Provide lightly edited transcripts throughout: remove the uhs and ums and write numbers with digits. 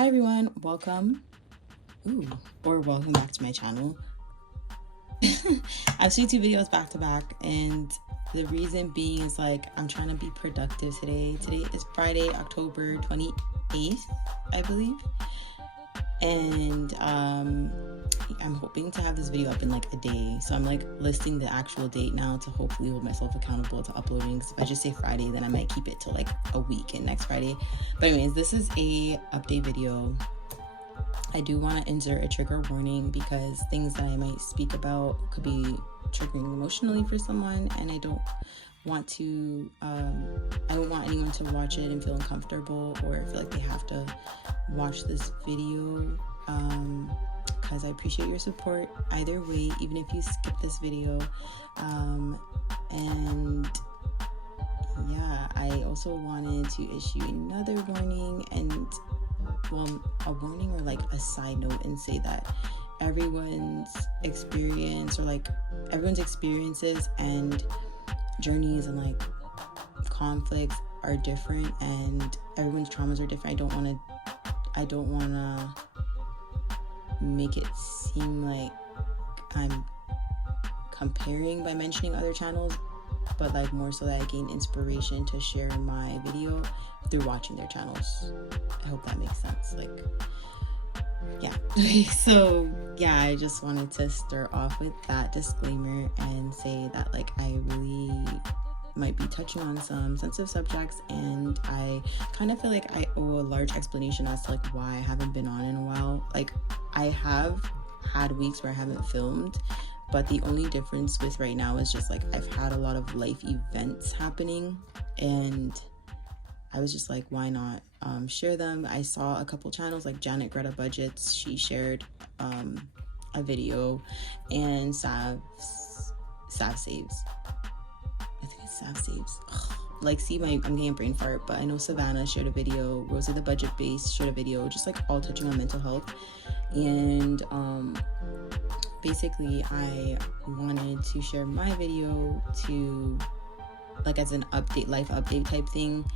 Hi everyone, welcome back to my channel. I've seen 2 videos back to back, and the reason being is like I'm trying to be productive today. Today is Friday, October 28th, I believe, and I'm hoping to have this video up in like a day, so I'm like listing the actual date now to hopefully hold myself accountable to uploading, because if I just say Friday, then I might keep it till like a week and next Friday. But anyways, this is a update video. I do want to insert a trigger warning because things that I might speak about could be triggering emotionally for someone, and I don't want anyone to watch it and feel uncomfortable or feel like they have to watch this video, because I appreciate your support either way, even if you skip this video. And yeah, I also wanted to issue another warning, and a warning or like a side note, and say that everyone's experiences and journeys and like conflicts are different, and everyone's traumas are different. I don't want to make it seem like I'm comparing by mentioning other channels, but like more so that I gain inspiration to share my video through watching their channels. I hope that makes sense. Like, yeah. So yeah, I just wanted to start off with that disclaimer and say that like I really might be touching on some sensitive subjects, and I kind of feel like I owe a large explanation as to like why I haven't been on in a while. Like, I have had weeks where I haven't filmed, but the only difference with right now is just like I've had a lot of life events happening, and I was just like, why not share them? I saw a couple channels like Janet Greta Budgets. She shared a video, and Sav Saves. I think it's Sav Saves. Like, see, I'm getting brain fart, but I know Savannah shared a video. Rosie the Budget Base shared a video, just like all touching on mental health. And basically I wanted to share my video to like as an life update type thing,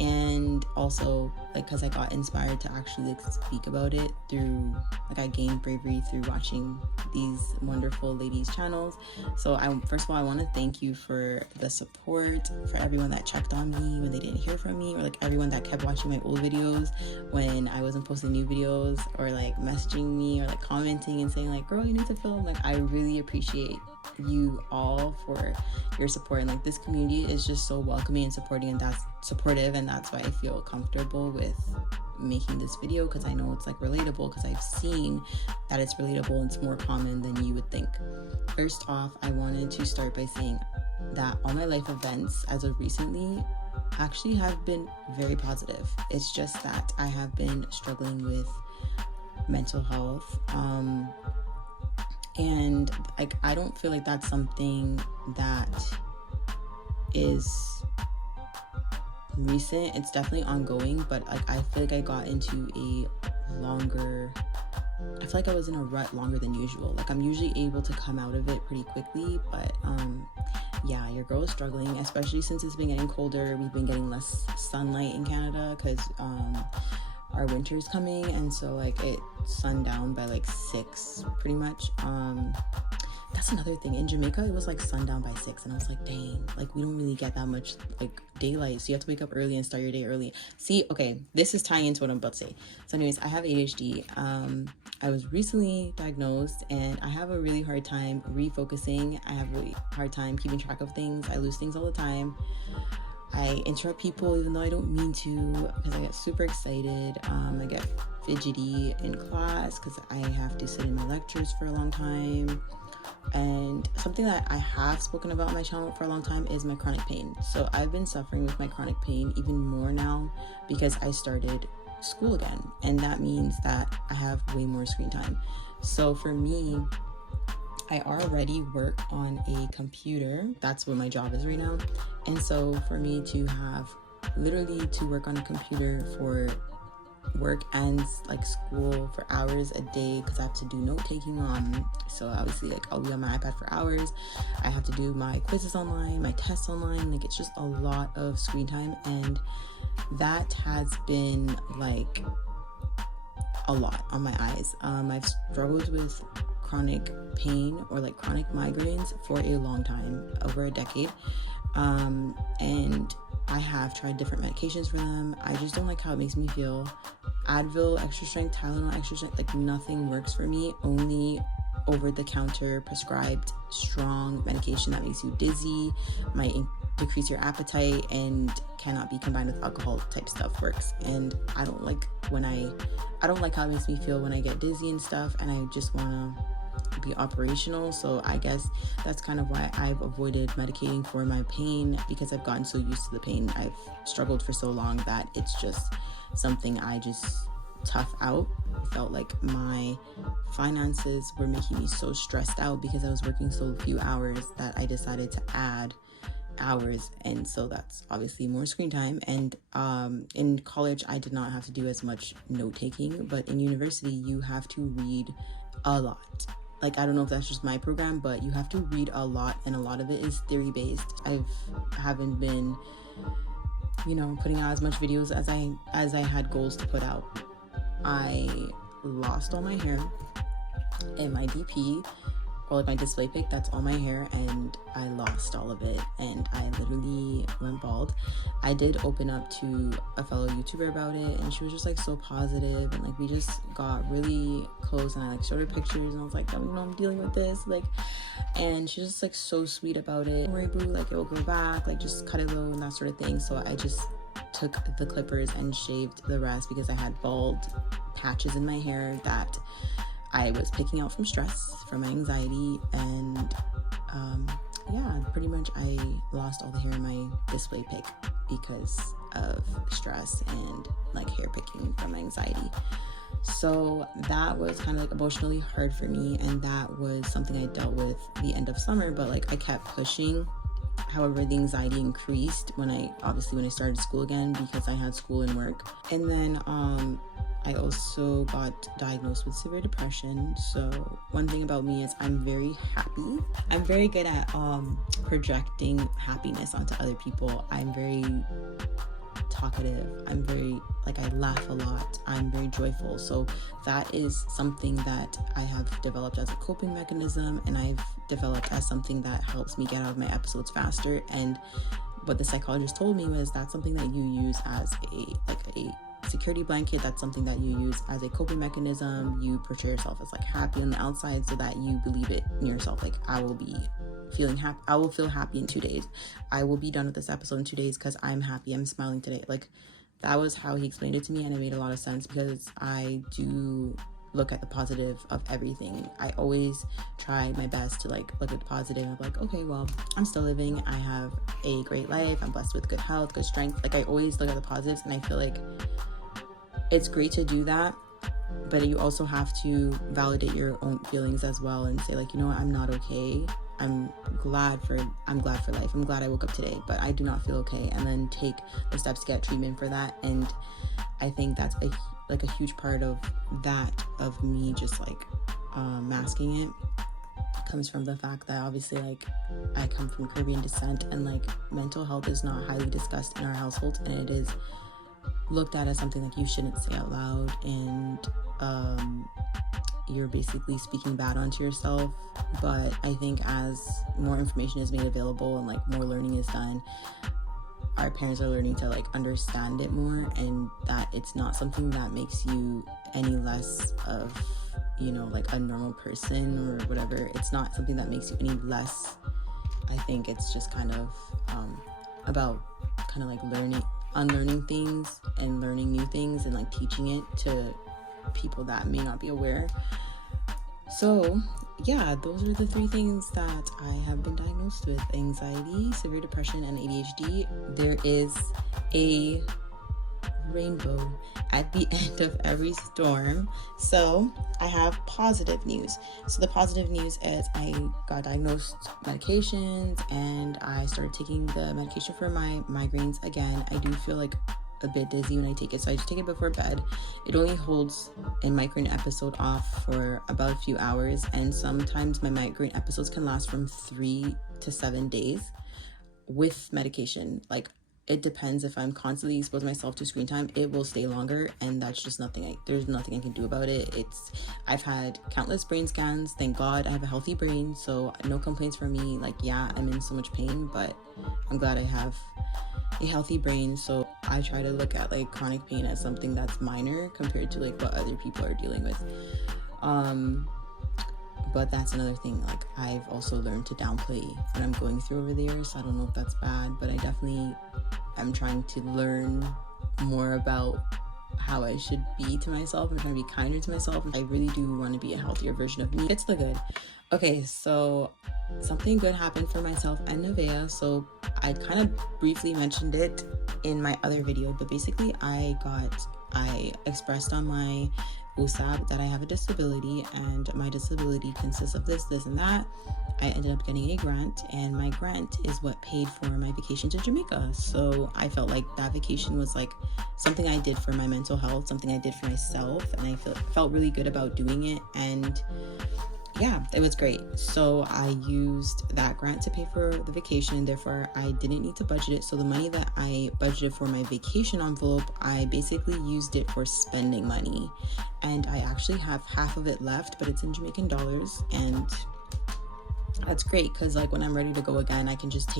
and also like because I got inspired to actually like speak about it through like I gained bravery through watching these wonderful ladies' channels. So first of all, I want to thank you for the support, for everyone that checked on me when they didn't hear from me, or like everyone that kept watching my old videos when I wasn't posting new videos, or like messaging me or like commenting and saying like, girl, you need to film. Like, I really appreciate you all for your support, and like this community is just so welcoming and supportive, and that's why I feel comfortable with making this video, because I know it's like relatable, because I've seen that it's relatable and it's more common than you would think. First off, I wanted to start by saying that all my life events as of recently actually have been very positive. It's just that I have been struggling with mental health, and like I don't feel like that's something that is recent. It's definitely ongoing, but like I feel like I got into I feel like I was in a rut longer than usual. Like, I'm usually able to come out of it pretty quickly, but yeah, your girl is struggling, especially since it's been getting colder. We've been getting less sunlight in Canada because our winter's coming, and so like it's sundown by like 6 pretty much. That's another thing. In Jamaica, it was like sundown by 6, and I was like, dang, like we don't really get that much like daylight, so you have to wake up early and start your day early. See, okay, this is tying into what I'm about to say. So anyways, I have ADHD. I was recently diagnosed, and I have a really hard time refocusing. I have a really hard time keeping track of things. I lose things all the time. I interrupt people even though I don't mean to, because I get super excited. I get fidgety in class because I have to sit in my lectures for a long time. And something that I have spoken about on my channel for a long time is my chronic pain. So I've been suffering with my chronic pain even more now because I started school again, and that means that I have way more screen time. So for me, I already work on a computer. That's what my job is right now. And so for me to have literally to work on a computer for work and like school for hours a day, because I have to do note taking so obviously like I'll be on my iPad for hours. I have to do my quizzes online, my tests online. Like, it's just a lot of screen time, and that has been like a lot on my eyes. I've struggled with chronic pain or like chronic migraines for a long time, over a decade. And I have tried different medications for them. I just don't like how it makes me feel. Advil, extra strength, Tylenol, extra strength, like nothing works for me. Only over-the-counter prescribed strong medication that makes you dizzy, might decrease your appetite, and cannot be combined with alcohol type stuff works. And I don't like how it makes me feel when I get dizzy and stuff, and I just want to be operational. So I guess that's kind of why I've avoided medicating for my pain, because I've gotten so used to the pain. I've struggled for so long that it's just something I just tough out. I felt like my finances were making me so stressed out because I was working so few hours that I decided to add hours, and so that's obviously more screen time. And in college I did not have to do as much note taking, but in university you have to read a lot. Like, I don't know if that's just my program, but you have to read a lot, and a lot of it is theory based. I haven't been, putting out as much videos as I had goals to put out. I lost all my hair in my DP, or like my display pic, that's all my hair, and I lost all of it, and I literally went bald. I did open up to a fellow YouTuber about it, and she was just like so positive, and like we just got really close, and I like showed her pictures, and I was like, I'm dealing with this, like, and she's just like so sweet about it. Don't worry, boo, like it will grow back, like just cut it low and that sort of thing. So I just took the clippers and shaved the rest because I had bald patches in my hair that I was picking out from stress, from anxiety, and pretty much I lost all the hair in my display pic because of stress and like hair picking from anxiety. So that was kind of like emotionally hard for me, and that was something I dealt with the end of summer, but like I kept pushing. However, the anxiety increased when I started school again, because I had school and work. And then I also got diagnosed with severe depression. So one thing about me is I'm very happy. I'm very good at projecting happiness onto other people. I'm very talkative. I'm very, I laugh a lot. I'm very joyful. So that is something that I have developed as a coping mechanism, and I've developed as something that helps me get out of my episodes faster. And what the psychologist told me was that's something that you use as a security blanket. That's something that you use as a coping mechanism. You portray yourself as happy on the outside so that you believe it in yourself. I will be feeling happy. I will feel happy in 2 days. I will be done with this episode in 2 days because I'm happy. I'm smiling today. That was how he explained it to me, and it made a lot of sense because I do look at the positive of everything. I always try my best to look at the positive of okay, well, I'm still living. I have a great life. I'm blessed with good health, good strength. I always look at the positives, and I feel like it's great to do that, but you also have to validate your own feelings as well and say what, I'm not okay. I'm glad for life. I'm glad I woke up today, but I do not feel okay. And then take the steps to get treatment for that. And I think that's a huge part of that, of me just masking it, comes from the fact that obviously I come from Caribbean descent, and mental health is not highly discussed in our household, and it is looked at as something you shouldn't say out loud, and you're basically speaking bad onto yourself. But I think as more information is made available and more learning is done, our parents are learning to understand it more, and that it's not something that makes you any less of a normal person or whatever. It's not something that makes you any less. I think it's just kind of about unlearning things and learning new things, and teaching it to people that may not be aware. So yeah, those are the 3 things that I have been diagnosed with: anxiety, severe depression, and ADHD. There is a rainbow at the end of every storm. So I have positive news. So the positive news is I got diagnosed medications, and I started taking the medication for my migraines again. I do feel a bit dizzy when I take it, so I just take it before bed. It only holds a migraine episode off for about a few hours, and sometimes my migraine episodes can last from 3 to 7 days with medication. it depends. If I'm constantly exposing myself to screen time, it will stay longer, and that's just there's nothing I can do about it. I've had countless brain scans. Thank God I have a healthy brain, so no complaints from me. Like, yeah, I'm in so much pain, but I'm glad I have a healthy brain. So I try to look at like chronic pain as something that's minor compared to like what other people are dealing with. But that's another thing, like I've also learned to downplay what I'm going through over the years. So I don't know if that's bad, but I definitely am trying to learn more about how I should be to myself. I'm trying to be kinder to myself. I really do want to be a healthier version of me. It's the good. Okay, so something good happened for myself and Nevaeh. So I kind of briefly mentioned it in my other video, but basically I expressed on my USAB that I have a disability, and my disability consists of this, and that. I ended up getting a grant, and my grant is what paid for my vacation to Jamaica. So I felt like that vacation was like something I did for my mental health, something I did for myself, and I felt really good about doing it. And yeah, it was great. So I used that grant to pay for the vacation, therefore I didn't need to budget it. So the money that I budgeted for my vacation envelope, I basically used it for spending money, and I actually have half of it left, but it's in Jamaican dollars, and that's great because like when I'm ready to go again, I can just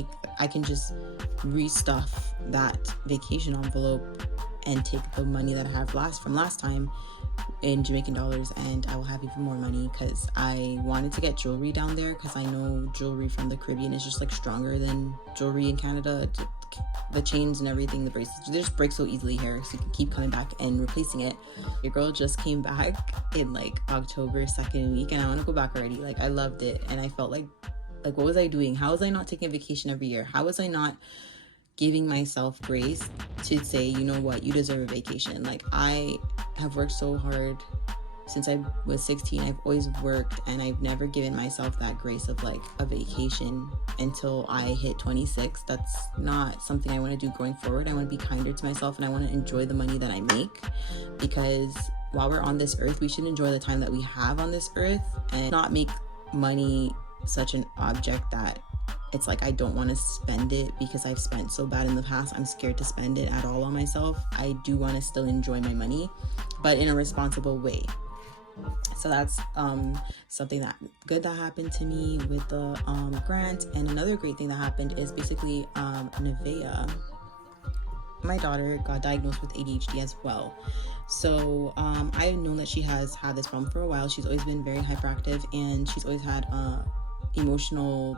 restuff that vacation envelope and take the money that I have from last time in Jamaican dollars, and I will have even more money because I wanted to get jewelry down there, because I know jewelry from the Caribbean is just like stronger than jewelry in Canada. The chains and everything, the bracelets, they just break so easily here, so you can keep coming back and replacing it. Your girl just came back in like October 2nd week, and I want to go back already. Like, I loved it, and I felt like what was I doing? How was I not taking a vacation every year? How was I not giving myself grace to say, you know what, you deserve a vacation? Like, I have worked so hard since I was 16. I've always worked, and I've never given myself that grace of like a vacation until I hit 26. That's not something I want to do going forward. I want to be kinder to myself, and I want to enjoy the money that I make, because while we're on this earth, we should enjoy the time that we have on this earth and not make money such an object that it's like I don't want to spend it because I've spent so bad in the past. I'm scared to spend it at all on myself. I do want to still enjoy my money, but in a responsible way. So that's something that good that happened to me with the grant. And another great thing that happened is basically Nevaeh, my daughter, got diagnosed with ADHD as well. So I've known that she has had this problem for a while. She's always been very hyperactive, and she's always had emotional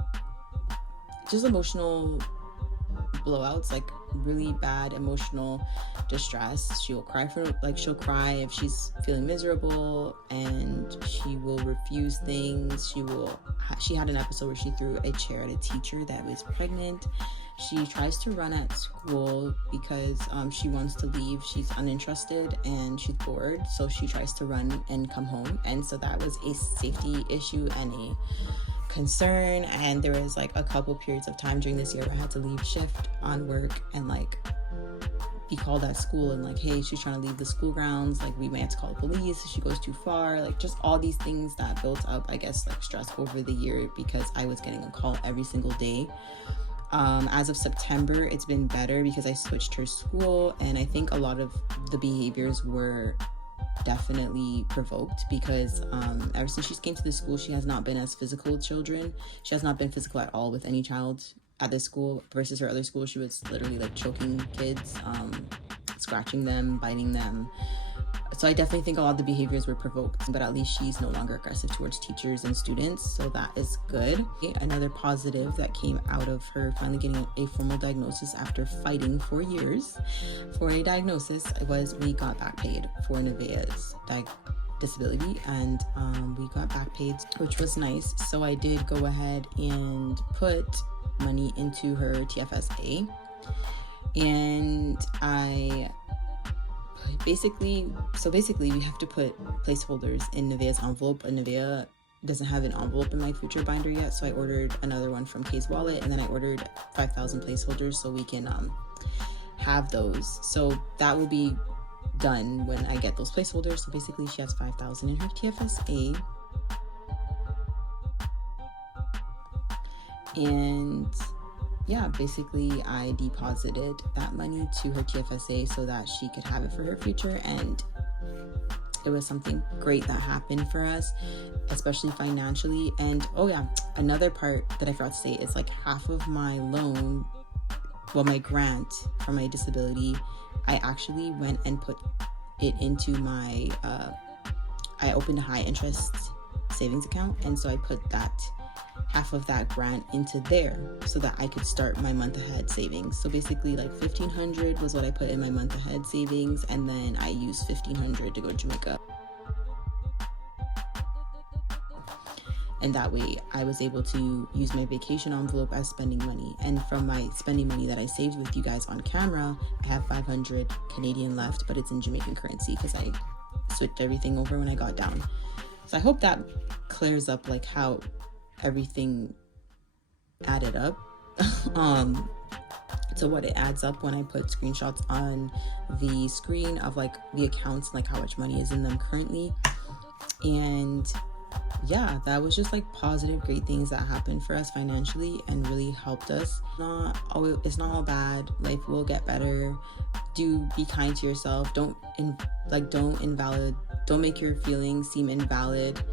blowouts, like really bad emotional distress. She'll cry if she's feeling miserable, and she will refuse things. She had an episode where she threw a chair at a teacher that was pregnant. She tries to run at school because she wants to leave. She's uninterested and she's bored, so she tries to run and come home. And so that was a safety issue and a concern. And there was like a couple periods of time during this year where I had to leave shift on work and like be called at school and like, hey, she's trying to leave the school grounds, like we may have to call the police if she goes too far. Like, just all these things that built up, I guess, like stress over the year, because I was getting a call every single day. As of September, it's been better because I switched her school, and I think a lot of the behaviors were definitely provoked because ever since she came to the school, she has not been as physical with children. She has not been physical at all with any child at this school, versus her other school. She was literally like choking kids, scratching them, biting them. So I definitely think a lot of the behaviors were provoked, but at least she's no longer aggressive towards teachers and students, so that is good. Another positive that came out of her finally getting a formal diagnosis after fighting for years for a diagnosis was we got back paid for Nevaeh's disability, and we got back paid, which was nice. So I did go ahead and put money into her TFSA, and basically we have to put placeholders in Nevaeh's envelope, and Nevaeh doesn't have an envelope in my future binder yet, so I ordered another one from Kay's Wallet, and then I ordered 5,000 placeholders so we can have those. So that will be done when I get those placeholders. So basically she has 5,000 in her TFSA, and yeah, basically I deposited that money to her TFSA so that she could have it for her future. And it was something great that happened for us, especially financially. And oh yeah, another part that I forgot to say is like half of my loan, well, my grant for my disability, I actually went and put it into my I opened a high interest savings account, and so I put that half of that grant into there so that I could start my month ahead savings. So basically like 1,500 was what I put in my month ahead savings, and then I used 1,500 to go to Jamaica. And that way I was able to use my vacation envelope as spending money. And from my spending money that I saved with you guys on camera, I have 500 Canadian left, but it's in Jamaican currency because I switched everything over when I got down. So I hope that clears up like how everything added up to what it adds up when I put screenshots on the screen of like the accounts, like how much money is in them currently. And yeah, that was just like positive, great things that happened for us financially and really helped us. It's not all bad. Life will get better. Do be kind to yourself. Don't make your feelings seem invalid.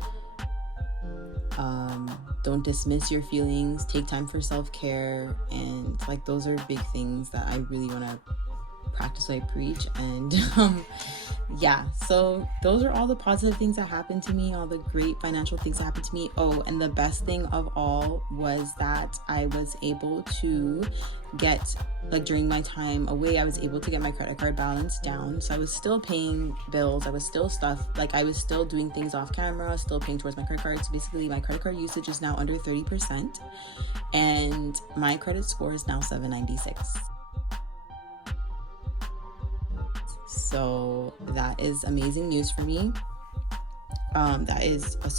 Don't dismiss your feelings. Take time for self-care, and like those are big things that I really want to practice what I preach. And yeah, so those are all the positive things that happened to me, all the great financial things that happened to me. Oh, and the best thing of all was that I was able to get, like during my time away, I was able to get my credit card balance down. So I was still paying bills, I was still I was still doing things off camera, still paying towards my credit card. So basically my credit card usage is now under 30%, and my credit score is now 796. So that is amazing news for me. That is a